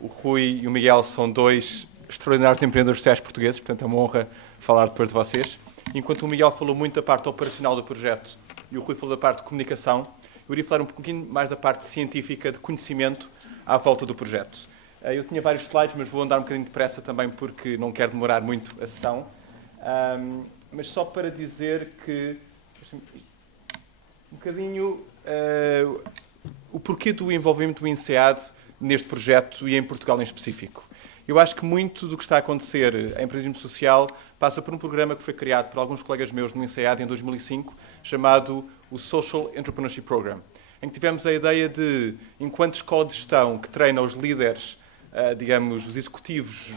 O Rui e o Miguel são dois extraordinários empreendedores sociais portugueses, portanto é uma honra falar depois de vocês. Enquanto o Miguel falou muito da parte operacional do projeto e o Rui falou da parte de comunicação, eu iria falar um pouquinho mais da parte científica, de conhecimento à volta do projeto. Eu tinha vários slides, mas vou andar um bocadinho depressa também porque não quero demorar muito a sessão. Mas só para dizer que um bocadinho o porquê do envolvimento do INSEAD neste projeto e em Portugal em específico. Eu acho que muito do que está a acontecer em empreendedorismo social passa por um programa que foi criado por alguns colegas meus no INSEAD em 2005, chamado o Social Entrepreneurship Program, em que tivemos a ideia de, enquanto escola de gestão que treina os líderes, digamos, os executivos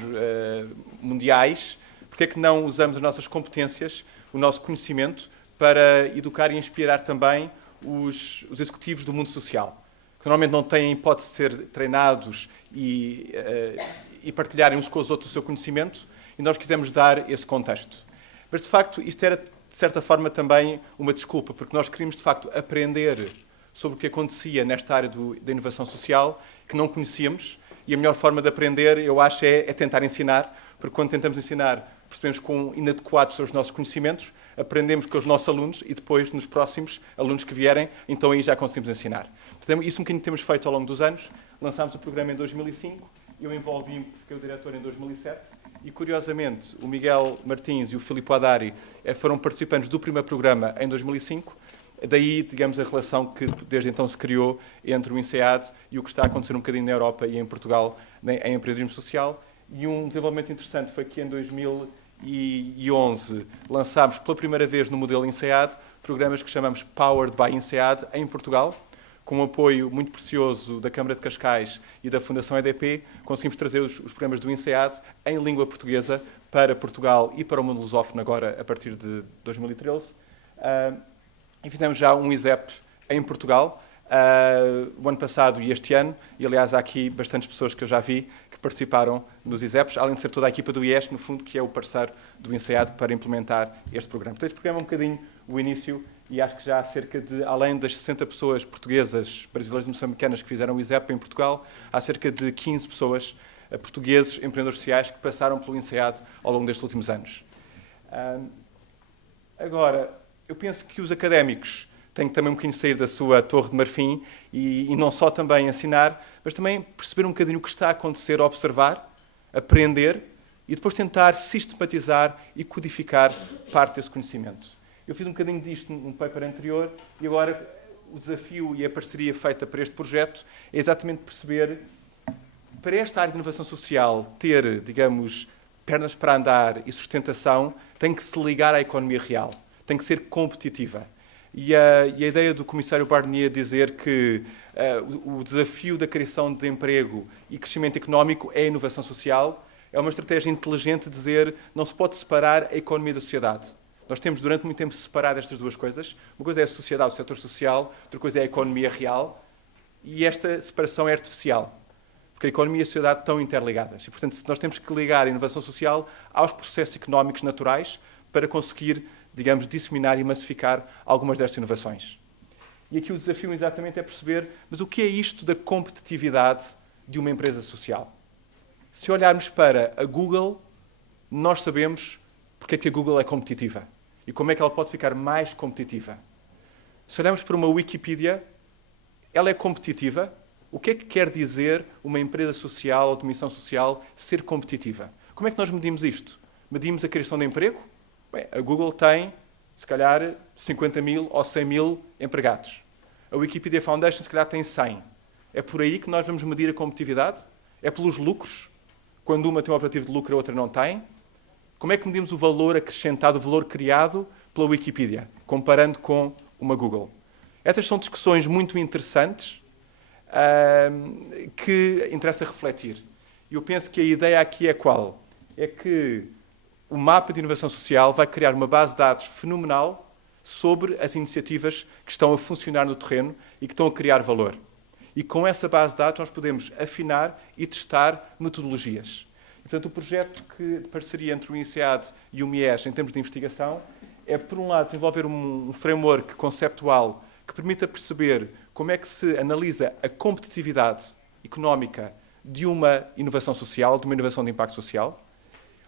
mundiais, porque é que não usamos as nossas competências, o nosso conhecimento, para educar e inspirar também os executivos do mundo social, que normalmente não têm hipótese de ser treinados e partilharem uns com os outros o seu conhecimento, e nós quisemos dar esse contexto. Mas, de facto, isto era, de certa forma, também uma desculpa, porque nós queríamos, de facto, aprender sobre o que acontecia nesta área da inovação social, que não conhecíamos, e a melhor forma de aprender, eu acho, é tentar ensinar, porque quando tentamos ensinar, percebemos quão inadequados são os nossos conhecimentos, aprendemos com os nossos alunos e depois, nos próximos alunos que vierem, então aí já conseguimos ensinar. Portanto, isso um bocadinho temos feito ao longo dos anos. Lançámos o programa em 2005, eu envolvi-me, fiquei o diretor em 2007, e curiosamente o Miguel Martins e o Filipe Adari foram participantes do primeiro programa em 2005, daí, digamos, a relação que desde então se criou entre o INSEAD e o que está a acontecer um bocadinho na Europa e em Portugal em empreendedorismo social. E um desenvolvimento interessante foi que em 2011 lançámos pela primeira vez no modelo INSEAD programas que chamamos Powered by INSEAD em Portugal, com um apoio muito precioso da Câmara de Cascais e da Fundação EDP, conseguimos trazer os programas do INSEAD em língua portuguesa para Portugal e para o mundo lusófono agora a partir de 2013. E fizemos já um ISEP em Portugal o ano passado e este ano, e aliás há aqui bastantes pessoas que eu já vi que participaram nos ISEPs, além de ser toda a equipa do IES, no fundo, que é o parceiro do INSEAD para implementar este programa. Portanto, este programa é um bocadinho o início, e acho que já há cerca de, além das 60 pessoas portuguesas, brasileiras e moçambicanas que fizeram o ISEP em Portugal, há cerca de 15 pessoas portugueses, empreendedores sociais, que passaram pelo INSEAD ao longo destes últimos anos. Agora, eu penso que os académicos têm que também um bocadinho sair da sua torre de marfim e não só também ensinar, mas também perceber um bocadinho o que está a acontecer, observar, aprender e depois tentar sistematizar e codificar parte desse conhecimento. Eu fiz um bocadinho disto num paper anterior e agora o desafio e a parceria feita para este projeto é exatamente perceber, para esta área de inovação social ter, digamos, pernas para andar e sustentação, tem que se ligar à economia real, tem que ser competitiva. E a ideia do Comissário Barnier dizer que o desafio da criação de emprego e crescimento económico é a inovação social, é uma estratégia inteligente de dizer não se pode separar a economia da sociedade. Nós temos durante muito tempo separado estas duas coisas. Uma coisa é a sociedade, o setor social, outra coisa é a economia real, e esta separação é artificial, porque a economia e a sociedade estão interligadas. E, portanto, nós temos que ligar a inovação social aos processos económicos naturais para conseguir, digamos, disseminar e massificar algumas destas inovações. E aqui o desafio exatamente é perceber, mas o que é isto da competitividade de uma empresa social? Se olharmos para a Google, nós sabemos porque é que a Google é competitiva e como é que ela pode ficar mais competitiva. Se olharmos para uma Wikipedia, ela é competitiva. O que é que quer dizer uma empresa social ou de missão social ser competitiva? Como é que nós medimos isto? Medimos a criação de emprego? Bem, a Google tem, se calhar, 50 mil ou 100 mil empregados. A Wikipedia Foundation, se calhar, tem 100. É por aí que nós vamos medir a competitividade? É pelos lucros? Quando uma tem um objetivo de lucro e a outra não tem? Como é que medimos o valor acrescentado, o valor criado pela Wikipedia, comparando com uma Google? Estas são discussões muito interessantes que interessa refletir. E eu penso que a ideia aqui é qual? É que o mapa de inovação social vai criar uma base de dados fenomenal sobre as iniciativas que estão a funcionar no terreno e que estão a criar valor. E com essa base de dados nós podemos afinar e testar metodologias. E, portanto, o projeto de parceria entre o INSEAD e o MIES em termos de investigação é, por um lado, desenvolver um framework conceptual que permita perceber como é que se analisa a competitividade económica de uma inovação social, de uma inovação de impacto social.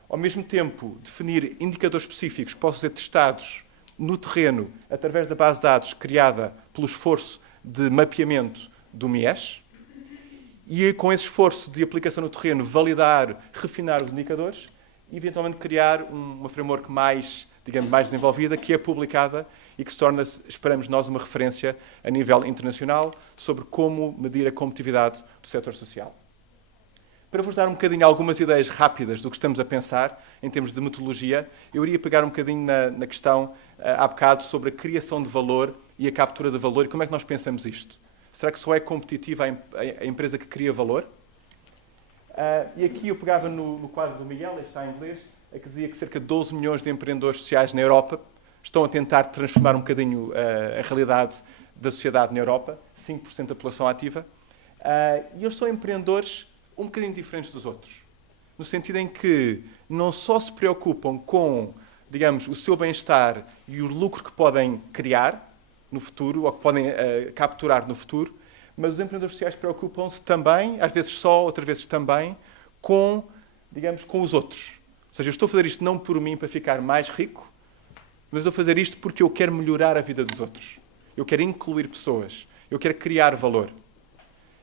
Ao mesmo tempo, definir indicadores específicos que possam ser testados no terreno através da base de dados criada pelo esforço de mapeamento do MIES e, com esse esforço de aplicação no terreno, validar, refinar os indicadores e, eventualmente, criar uma framework mais, digamos, mais desenvolvida, que é publicada e que se torna, esperamos nós, uma referência a nível internacional sobre como medir a competitividade do setor social. Para vos dar um bocadinho algumas ideias rápidas do que estamos a pensar em termos de metodologia, eu iria pegar um bocadinho na questão, há bocado, sobre a criação de valor e a captura de valor e como é que nós pensamos isto. Será que só é competitiva a empresa que cria valor? E aqui eu pegava no quadro do Miguel, este está em inglês, que dizia que cerca de 12 milhões de empreendedores sociais na Europa estão a tentar transformar um bocadinho a realidade da sociedade na Europa, 5% da população ativa. E eles são empreendedores um bocadinho diferentes dos outros, no sentido em que não só se preocupam com, digamos, o seu bem-estar e o lucro que podem criar no futuro, ou que podem capturar no futuro, mas os empreendedores sociais preocupam-se também, às vezes só, outras vezes também, com, digamos, com os outros. Ou seja, eu estou a fazer isto não por mim para ficar mais rico, mas estou a fazer isto porque eu quero melhorar a vida dos outros. Eu quero incluir pessoas. Eu quero criar valor.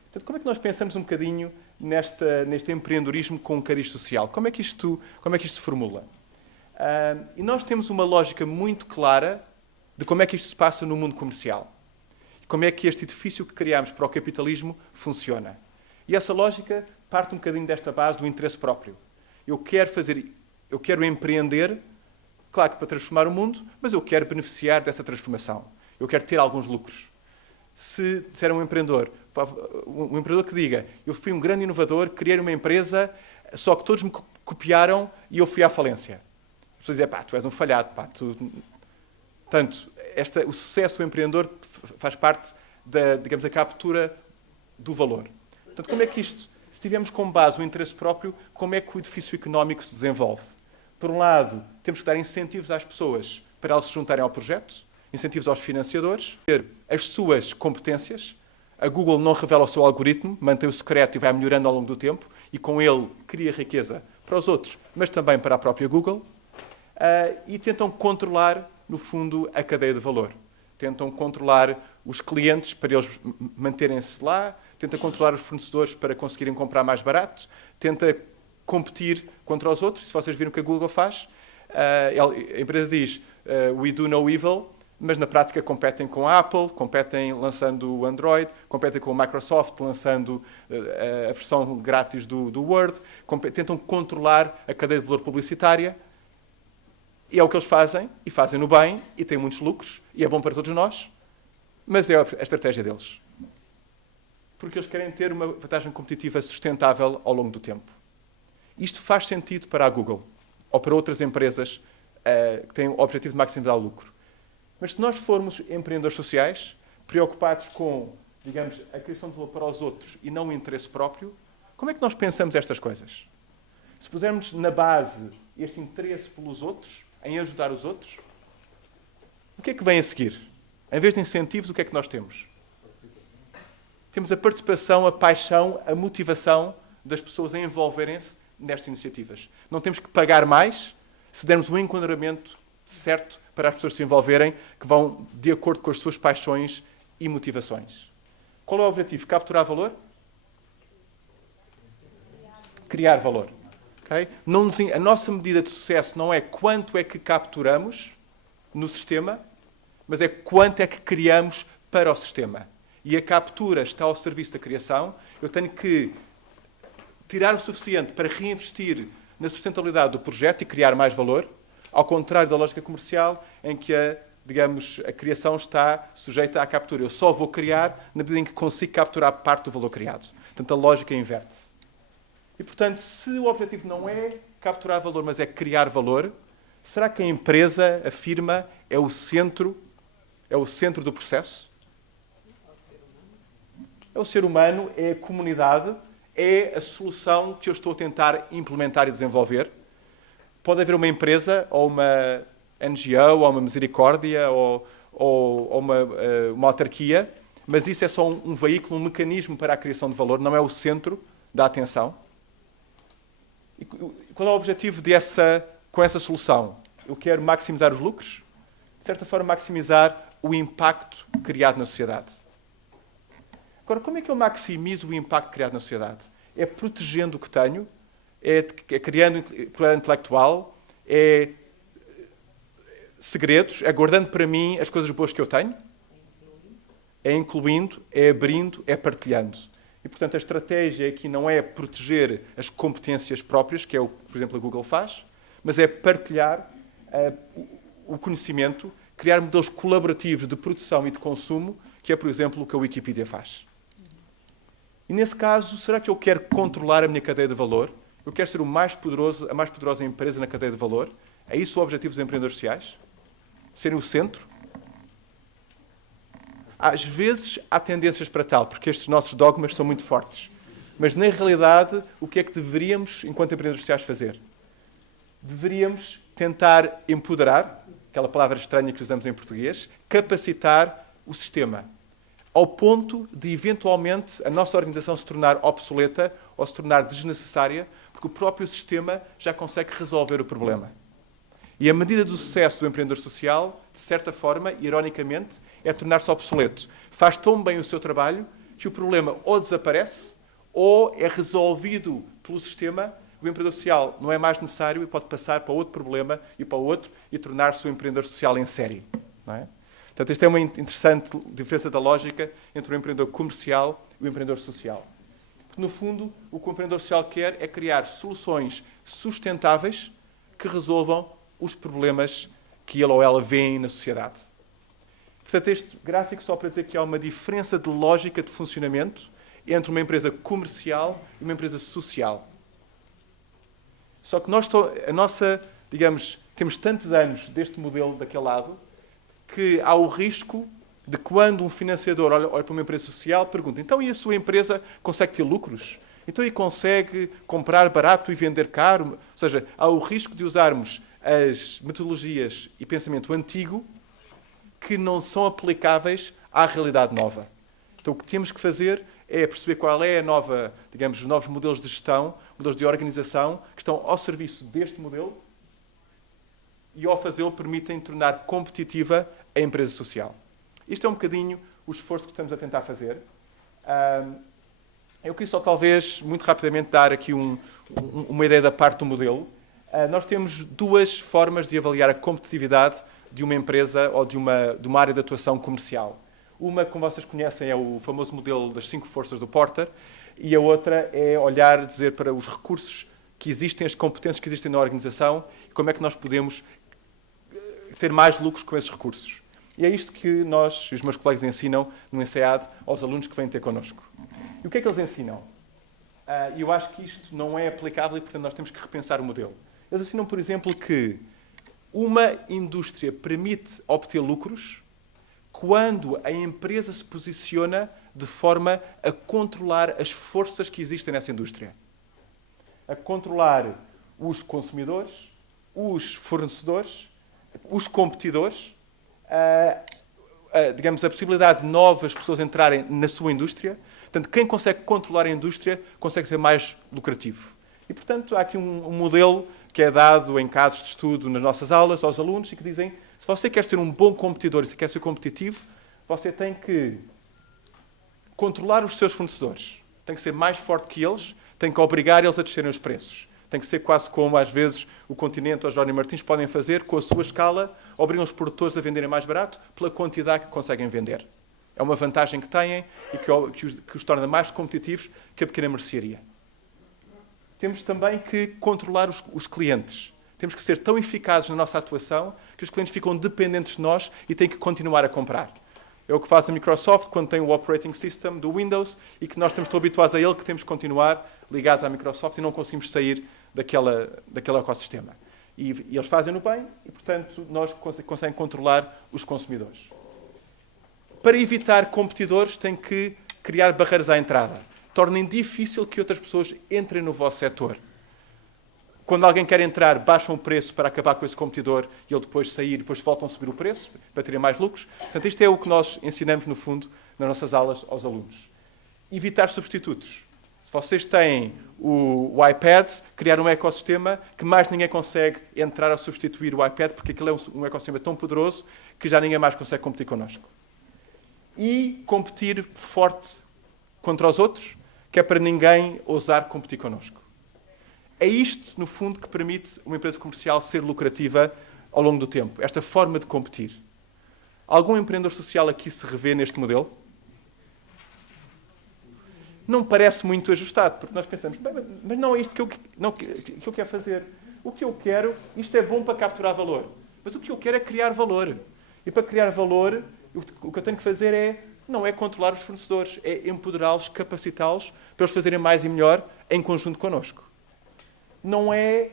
Portanto, como é que nós pensamos um bocadinho neste empreendedorismo com um cariz social? Como é que isto se formula? E nós temos uma lógica muito clara de como é que isto se passa no mundo comercial. Como é que este edifício que criámos para o capitalismo funciona. E essa lógica parte um bocadinho desta base do interesse próprio. Eu quero empreender, claro que para transformar o mundo, mas eu quero beneficiar dessa transformação. Eu quero ter alguns lucros. Se disser um empreendedor que diga, eu fui um grande inovador, criei uma empresa, só que todos me copiaram e eu fui à falência. As pessoas dizem, pá, tu és um falhado, pá, Portanto, o sucesso do empreendedor faz parte digamos, da captura do valor. Portanto, como é que isto, se tivermos como base o interesse próprio, como é que o edifício económico se desenvolve? Por um lado, temos que dar incentivos às pessoas para elas se juntarem ao projeto, incentivos aos financiadores, ter as suas competências. A Google não revela o seu algoritmo, mantém o secreto e vai melhorando ao longo do tempo, e com ele cria riqueza para os outros, mas também para a própria Google, e tentam controlar, no fundo, a cadeia de valor. Tentam controlar os clientes para eles manterem-se lá, tenta controlar os fornecedores para conseguirem comprar mais barato, tenta competir contra os outros. Se vocês viram o que a Google faz, a empresa diz we do no evil, mas na prática competem com a Apple, competem lançando o Android, competem com a Microsoft, lançando a versão grátis do Word, tentam controlar a cadeia de valor publicitária. E é o que eles fazem, e fazem no bem, e têm muitos lucros, e é bom para todos nós, mas é a estratégia deles. Porque eles querem ter uma vantagem competitiva sustentável ao longo do tempo. Isto faz sentido para a Google, ou para outras empresas que têm o objetivo de maximizar o lucro. Mas se nós formos empreendedores sociais, preocupados com, digamos, a criação de valor para os outros e não o interesse próprio, como é que nós pensamos estas coisas? Se pusermos na base este interesse pelos outros, em ajudar os outros, o que é que vem a seguir? Em vez de incentivos, o que é que nós temos? Temos a participação, a paixão, a motivação das pessoas a envolverem-se nestas iniciativas. Não temos que pagar mais se dermos um enquadramento certo para as pessoas se envolverem, que vão de acordo com as suas paixões e motivações. Qual é o objetivo? Capturar valor? Criar valor. Okay? A nossa medida de sucesso não é quanto é que capturamos no sistema, mas é quanto é que criamos para o sistema. E a captura está ao serviço da criação. Eu tenho que tirar o suficiente para reinvestir na sustentabilidade do projeto e criar mais valor, ao contrário da lógica comercial, em que a criação está sujeita à captura. Eu só vou criar na medida em que consigo capturar parte do valor criado. Portanto, a lógica inverte-se. E, portanto, se o objetivo não é capturar valor, mas é criar valor, será que a empresa, a firma, é o centro do processo? É o ser humano, é a comunidade, é a solução que eu estou a tentar implementar e desenvolver. Pode haver uma empresa, ou uma NGO, ou uma misericórdia, ou uma autarquia, mas isso é só um veículo, um mecanismo para a criação de valor, não é o centro da atenção. E qual é o objetivo com essa solução? Eu quero maximizar os lucros, de certa forma maximizar o impacto criado na sociedade. Agora, como é que eu maximizo o impacto criado na sociedade? É protegendo o que tenho, é criando propriedade intelectual, é segredos, é guardando para mim as coisas boas que eu tenho, é incluindo, é abrindo, é partilhando. E, portanto, a estratégia aqui não é proteger as competências próprias, que é o que, por exemplo, a Google faz, mas é partilhar o conhecimento, criar modelos colaborativos de produção e de consumo, que é, por exemplo, o que a Wikipedia faz. E, nesse caso, será que eu quero controlar a minha cadeia de valor? Eu quero ser a mais poderosa empresa na cadeia de valor? É isso o objetivo dos empreendedores sociais? Serem o centro? Às vezes há tendências para tal, porque estes nossos dogmas são muito fortes. Mas, na realidade, o que é que deveríamos, enquanto empreendedores sociais, fazer? Deveríamos tentar empoderar, aquela palavra estranha que usamos em português, capacitar o sistema, ao ponto de, eventualmente, a nossa organização se tornar obsoleta ou se tornar desnecessária, porque o próprio sistema já consegue resolver o problema. E a medida do sucesso do empreendedor social, de certa forma, ironicamente, é tornar-se obsoleto. Faz tão bem o seu trabalho que o problema ou desaparece ou é resolvido pelo sistema. O empreendedor social não é mais necessário e pode passar para outro problema e para outro e tornar-se um empreendedor social em série. Não é? Portanto, esta é uma interessante diferença da lógica entre o empreendedor comercial e o empreendedor social. Porque, no fundo, o que o empreendedor social quer é criar soluções sustentáveis que resolvam os problemas que ele ou ela vê na sociedade. Portanto, este gráfico só para dizer que há uma diferença de lógica de funcionamento entre uma empresa comercial e uma empresa social. Só que temos tantos anos deste modelo daquele lado que há o risco de quando um financiador olha para uma empresa social, pergunta, então e a sua empresa consegue ter lucros? Então e consegue comprar barato e vender caro? Ou seja, há o risco de usarmos as metodologias e pensamento antigo que não são aplicáveis à realidade nova. Então, o que temos que fazer é perceber qual é os novos modelos de gestão, modelos de organização, que estão ao serviço deste modelo e, ao fazê-lo, permitem tornar competitiva a empresa social. Isto é um bocadinho o esforço que estamos a tentar fazer. Eu queria só, talvez, muito rapidamente, dar aqui uma ideia da parte do modelo. Nós temos duas formas de avaliar a competitividade de uma empresa ou de uma área de atuação comercial. Uma, como vocês conhecem, é o famoso modelo das 5 forças do Porter, e a outra é dizer para os recursos que existem, as competências que existem na organização, e como é que nós podemos ter mais lucros com esses recursos. E é isto que nós, os meus colegas, ensinam no INSEAD aos alunos que vêm ter connosco. E o que é que eles ensinam? Eu acho que isto não é aplicável e, portanto, nós temos que repensar o modelo. Eles ensinam, por exemplo, que uma indústria permite obter lucros quando a empresa se posiciona de forma a controlar as forças que existem nessa indústria. A controlar os consumidores, os fornecedores, os competidores, a possibilidade de novas pessoas entrarem na sua indústria. Portanto, quem consegue controlar a indústria consegue ser mais lucrativo. E, portanto, há aqui um modelo que é dado em casos de estudo nas nossas aulas aos alunos e que dizem, se você quer ser um bom competidor e se quer ser competitivo, você tem que controlar os seus fornecedores. Tem que ser mais forte que eles, tem que obrigar eles a descerem os preços. Tem que ser quase como, às vezes, o Continente ou o Jónio Martins podem fazer com a sua escala, obrigam os produtores a venderem mais barato pela quantidade que conseguem vender. É uma vantagem que têm e que os torna mais competitivos que a pequena mercearia. Temos também que controlar os clientes. Temos que ser tão eficazes na nossa atuação que os clientes ficam dependentes de nós e têm que continuar a comprar. É o que faz a Microsoft quando tem o operating system do Windows e que nós estamos tão habituados a ele que temos que continuar ligados à Microsoft e não conseguimos sair daquele ecossistema. E eles fazem-no bem e, portanto, nós conseguimos controlar os consumidores. Para evitar competidores, tem que criar barreiras à entrada. Tornem difícil que outras pessoas entrem no vosso setor. Quando alguém quer entrar, baixam o preço para acabar com esse competidor e ele depois sair e depois voltam a subir o preço para terem mais lucros. Portanto, isto é o que nós ensinamos, no fundo, nas nossas aulas aos alunos. Evitar substitutos. Se vocês têm o iPad, criar um ecossistema que mais ninguém consegue entrar a substituir o iPad, porque aquilo é um ecossistema tão poderoso que já ninguém mais consegue competir connosco. E competir forte contra os outros, que é para ninguém ousar competir connosco. É isto, no fundo, que permite uma empresa comercial ser lucrativa ao longo do tempo. Esta forma de competir. Algum empreendedor social aqui se revê neste modelo? Não parece muito ajustado, porque nós pensamos, mas não é isto que eu quero fazer. O que eu quero, isto é bom para capturar valor. Mas o que eu quero é criar valor. E para criar valor, o que eu tenho que fazer não é controlar os fornecedores, é empoderá-los, capacitá-los para eles fazerem mais e melhor em conjunto connosco. Não é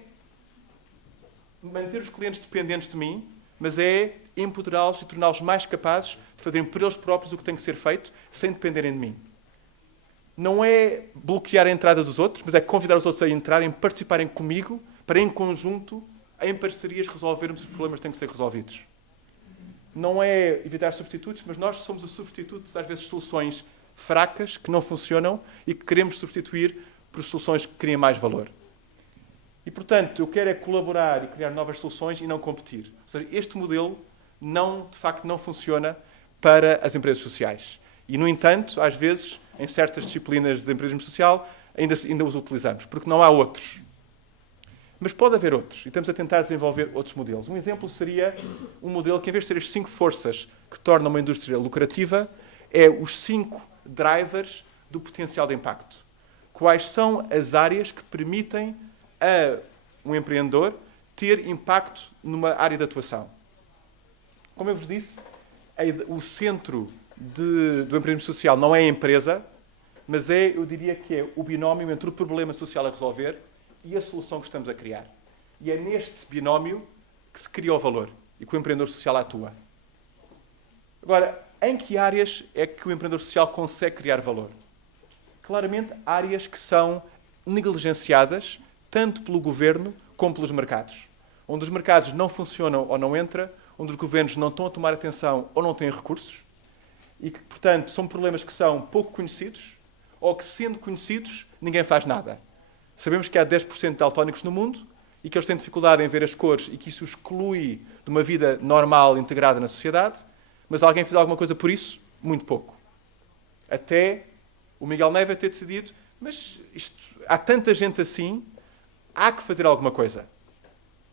manter os clientes dependentes de mim, mas é empoderá-los e torná-los mais capazes de fazerem por eles próprios o que tem que ser feito, sem dependerem de mim. Não é bloquear a entrada dos outros, mas é convidar os outros a entrarem, participarem comigo, para em conjunto, em parcerias, resolvermos os problemas que têm que ser resolvidos. Não é evitar substitutos, mas nós somos os substitutos, às vezes, de soluções fracas, que não funcionam e que queremos substituir por soluções que criem mais valor. E, portanto, eu quero é colaborar e criar novas soluções e não competir. Ou seja, este modelo, de facto, não funciona para as empresas sociais. E, no entanto, às vezes, em certas disciplinas de empreendedorismo social, ainda os utilizamos, porque não há outros. Mas pode haver outros, e estamos a tentar desenvolver outros modelos. Um exemplo seria um modelo que, em vez de ser as 5 forças que tornam uma indústria lucrativa, é os 5 drivers do potencial de impacto. Quais são as áreas que permitem a um empreendedor ter impacto numa área de atuação? Como eu vos disse, o centro do empreendedorismo social não é a empresa, mas eu diria que é o binómio entre o problema social a resolver e a solução que estamos a criar. E é neste binómio que se cria o valor e que o empreendedor social atua. Agora, em que áreas é que o empreendedor social consegue criar valor? Claramente, áreas que são negligenciadas tanto pelo governo como pelos mercados. Onde os mercados não funcionam ou não entram, onde os governos não estão a tomar atenção ou não têm recursos, e que, portanto, são problemas que são pouco conhecidos ou que, sendo conhecidos, ninguém faz nada. Sabemos que há 10% de daltónicos no mundo e que eles têm dificuldade em ver as cores e que isso exclui de uma vida normal integrada na sociedade, mas alguém fez alguma coisa por isso? Muito pouco. Até o Miguel Neves ter decidido, mas há tanta gente assim, há que fazer alguma coisa.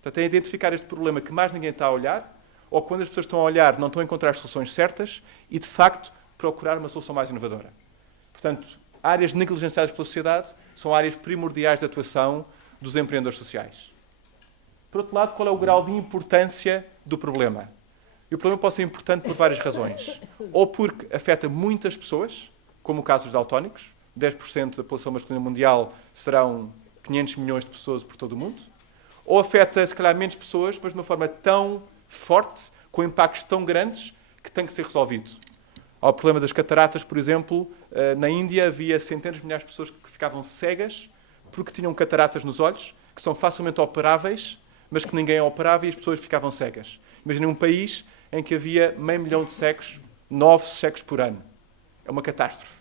Portanto, é identificar este problema que mais ninguém está a olhar, ou quando as pessoas estão a olhar não estão a encontrar as soluções certas e, de facto, procurar uma solução mais inovadora. Portanto, áreas negligenciadas pela sociedade são áreas primordiais de atuação dos empreendedores sociais. Por outro lado, qual é o grau de importância do problema? E o problema pode ser importante por várias razões. Ou porque afeta muitas pessoas, como o caso dos daltónicos, 10% da população masculina mundial serão 500 milhões de pessoas por todo o mundo, ou afeta, se calhar, menos pessoas, mas de uma forma tão forte, com impactos tão grandes, que tem que ser resolvido. Há o problema das cataratas, por exemplo. Na Índia havia centenas de milhares de pessoas que ficavam cegas porque tinham cataratas nos olhos, que são facilmente operáveis, mas que ninguém operava e as pessoas ficavam cegas. Imaginem um país em que havia 500 mil de cegos, 9 cegos por ano. É uma catástrofe.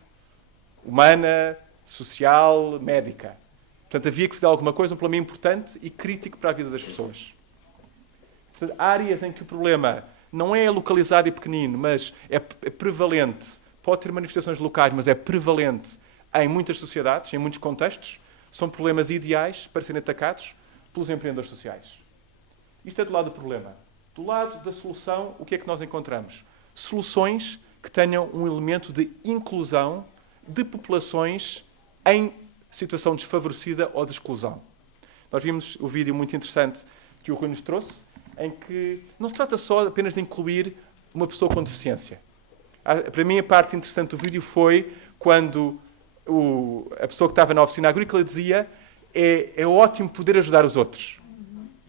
Humana, social, médica. Portanto, havia que fazer alguma coisa, um problema importante e crítico para a vida das pessoas. Portanto, áreas em que o problema não é localizado e pequenino, mas é prevalente, pode ter manifestações locais, mas é prevalente em muitas sociedades, em muitos contextos, são problemas ideais para serem atacados pelos empreendedores sociais. Isto é do lado do problema. Do lado da solução, o que é que nós encontramos? Soluções que tenham um elemento de inclusão de populações em situação desfavorecida ou de exclusão. Nós vimos o vídeo muito interessante que o Rui nos trouxe, em que não se trata só apenas de incluir uma pessoa com deficiência. Para mim, a parte interessante do vídeo foi quando a pessoa que estava na oficina agrícola dizia é ótimo poder ajudar os outros.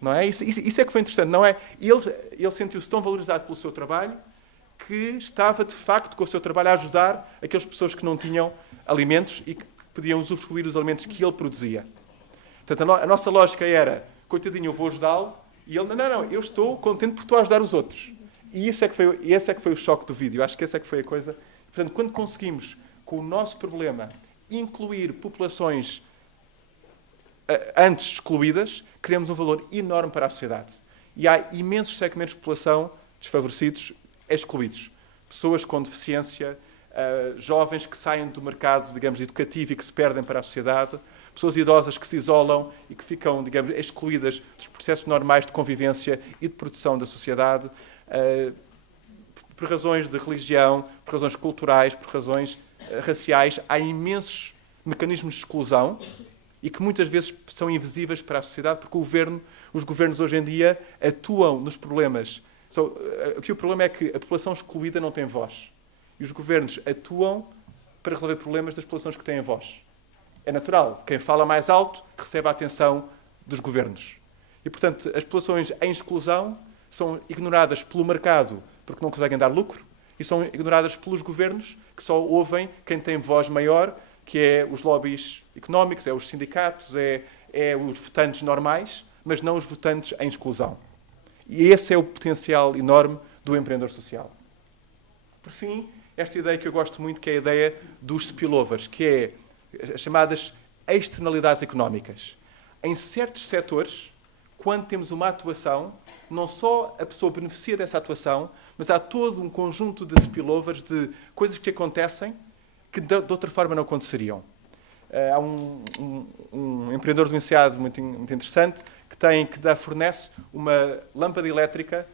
Não é? Isso é que foi interessante. Não é? Ele sentiu-se tão valorizado pelo seu trabalho que estava, de facto, com o seu trabalho a ajudar aquelas pessoas que não tinham alimentos e que podiam usufruir dos alimentos que ele produzia. Portanto, a nossa lógica era, coitadinho, eu vou ajudá-lo, e ele, não, eu estou contente por estou a ajudar os outros. E esse é que foi o choque do vídeo. Acho que essa é que foi a coisa. Portanto, quando conseguimos, com o nosso problema, incluir populações antes excluídas, criamos um valor enorme para a sociedade. E há imensos segmentos de população desfavorecidos, excluídos. Pessoas com deficiência, jovens que saem do mercado, digamos, educativo e que se perdem para a sociedade, pessoas idosas que se isolam e que ficam, digamos, excluídas dos processos normais de convivência e de produção da sociedade, por razões de religião, por razões culturais, por razões raciais. Há imensos mecanismos de exclusão e que muitas vezes são invisíveis para a sociedade, porque os governos hoje em dia atuam nos problemas. Aqui o problema é que a população excluída não tem voz. E os governos atuam para resolver problemas das populações que têm voz. É natural. Quem fala mais alto recebe a atenção dos governos. E, portanto, as populações em exclusão são ignoradas pelo mercado porque não conseguem dar lucro e são ignoradas pelos governos que só ouvem quem tem voz maior, que é os lobbies económicos, é os sindicatos, é os votantes normais, mas não os votantes em exclusão. E esse é o potencial enorme do empreendedor social. Por fim, esta ideia que eu gosto muito, que é a ideia dos spillovers, que é as chamadas externalidades económicas. Em certos setores, quando temos uma atuação, não só a pessoa beneficia dessa atuação, mas há todo um conjunto de spillovers, de coisas que acontecem que de outra forma não aconteceriam. Há um empreendedor do INSEAD muito interessante que fornece uma lâmpada elétrica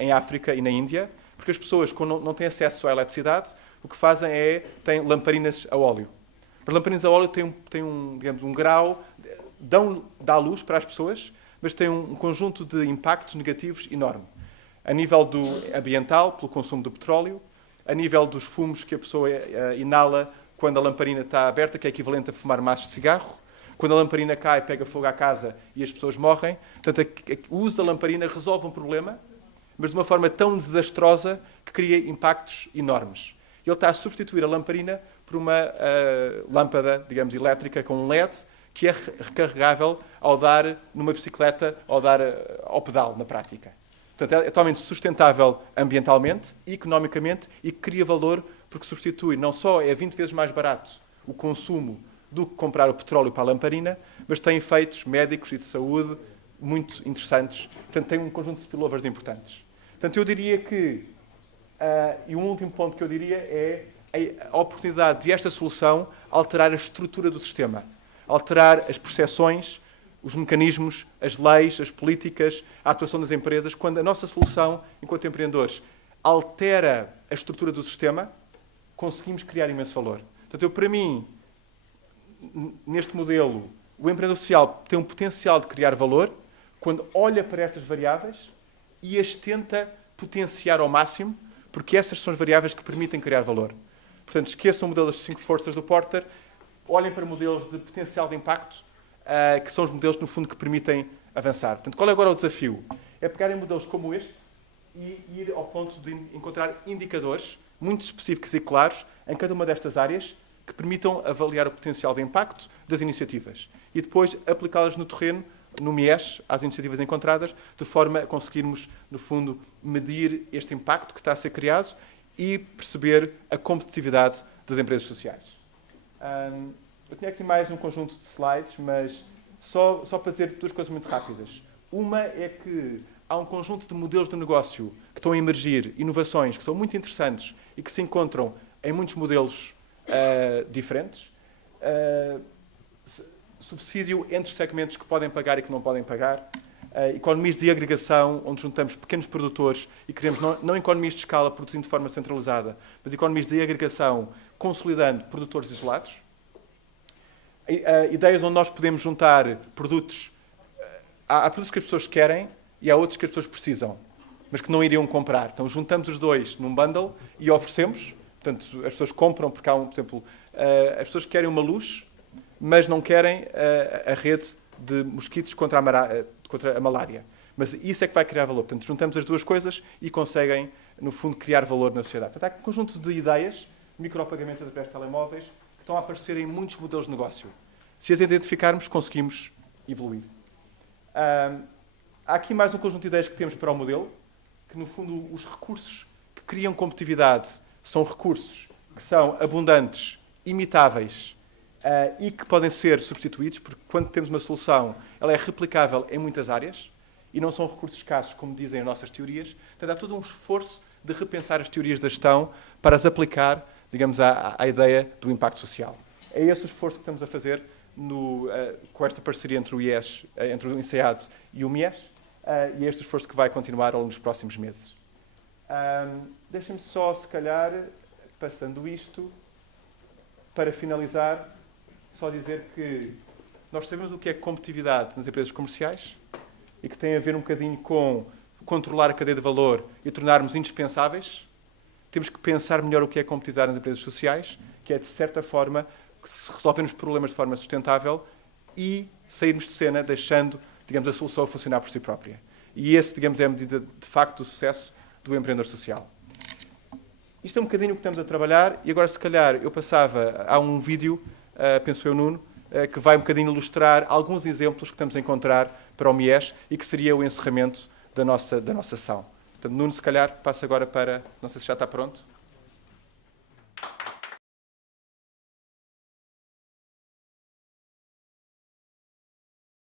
em África e na Índia, porque as pessoas, quando não têm acesso à eletricidade, o que fazem têm lamparinas a óleo. As lamparinas a óleo têm digamos, um grau, dá luz para as pessoas, mas têm um conjunto de impactos negativos enorme. A nível ambiental, pelo consumo do petróleo, a nível dos fumos que a pessoa inala quando a lamparina está aberta, que é equivalente a fumar maços de cigarro. Quando a lamparina cai, pega fogo à casa e as pessoas morrem. Portanto, o uso da lamparina resolve um problema, mas de uma forma tão desastrosa que cria impactos enormes. Ele está a substituir a lamparina por uma lâmpada, digamos, elétrica com um LED, que é recarregável ao dar numa bicicleta, ao dar ao pedal, na prática. Portanto, é totalmente sustentável ambientalmente, economicamente e cria valor porque substitui, não só é 20 vezes mais barato o consumo do que comprar o petróleo para a lamparina, mas tem efeitos médicos e de saúde muito interessantes. Portanto, tem um conjunto de spillovers importantes. Portanto, eu diria que, e um último ponto que eu diria é a oportunidade de esta solução alterar a estrutura do sistema, alterar as percepções, os mecanismos, as leis, as políticas, a atuação das empresas. Quando a nossa solução, enquanto empreendedores, altera a estrutura do sistema, conseguimos criar imenso valor. Portanto, para mim, neste modelo, o empreendedor social tem um potencial de criar valor quando olha para estas variáveis e as tenta potenciar ao máximo, porque essas são as variáveis que permitem criar valor. Portanto, esqueçam o modelo das 5 forças do Porter, olhem para modelos de potencial de impacto, que são os modelos, no fundo, que permitem avançar. Portanto, qual é agora o desafio? É pegarem modelos como este e ir ao ponto de encontrar indicadores muito específicos e claros em cada uma destas áreas que permitam avaliar o potencial de impacto das iniciativas e depois aplicá-las no terreno, no MIES, às iniciativas encontradas, de forma a conseguirmos, no fundo, medir este impacto que está a ser criado e perceber a competitividade das empresas sociais. Eu tinha aqui mais um conjunto de slides, mas só para dizer duas coisas muito rápidas. Uma é que há um conjunto de modelos de negócio que estão a emergir, inovações que são muito interessantes e que se encontram em muitos modelos diferentes. Subsídio entre segmentos que podem pagar e que não podem pagar. Economias de agregação, onde juntamos pequenos produtores e queremos não economias de escala produzindo de forma centralizada, mas economias de agregação consolidando produtores isolados. Ideias onde nós podemos juntar produtos. Há produtos que as pessoas querem e há outros que as pessoas precisam, mas que não iriam comprar. Então juntamos os dois num bundle e oferecemos. Portanto, as pessoas compram porque há por exemplo, as pessoas querem uma luz, mas não querem a rede de mosquitos contra a malária. Mas isso é que vai criar valor. Portanto, juntamos as duas coisas e conseguem, no fundo, criar valor na sociedade. Portanto, há um conjunto de ideias, micropagamentos através de telemóveis, que estão a aparecer em muitos modelos de negócio. Se as identificarmos, conseguimos evoluir. Há aqui mais um conjunto de ideias que temos para o modelo, que, no fundo, os recursos que criam competitividade são recursos que são abundantes imitáveis e que podem ser substituídos, porque quando temos uma solução, ela é replicável em muitas áreas e não são recursos escassos, como dizem as nossas teorias. Portanto, há todo um esforço de repensar as teorias da gestão para as aplicar, digamos, à ideia do impacto social. É esse o esforço que estamos a fazer com esta parceria entre o IES, entre o INSEAD e o MIES, e é este esforço que vai continuar ao longo dos próximos meses. Deixem-me só, se calhar, passando isto, para finalizar, só dizer que nós sabemos o que é competitividade nas empresas comerciais e que tem a ver um bocadinho com controlar a cadeia de valor e tornarmos indispensáveis. Temos que pensar melhor o que é competitividade nas empresas sociais, que é, de certa forma, resolvermos problemas de forma sustentável e sairmos de cena deixando, digamos, a solução a funcionar por si própria. E esse, digamos, é a medida, de facto, do sucesso do empreendedor social. Isto é um bocadinho o que estamos a trabalhar e agora, se calhar, eu passava a um vídeo, penso eu, Nuno, que vai um bocadinho ilustrar alguns exemplos que estamos a encontrar para o MIES e que seria o encerramento da nossa ação. Portanto, Nuno, se calhar, passa agora para... Não sei se já está pronto.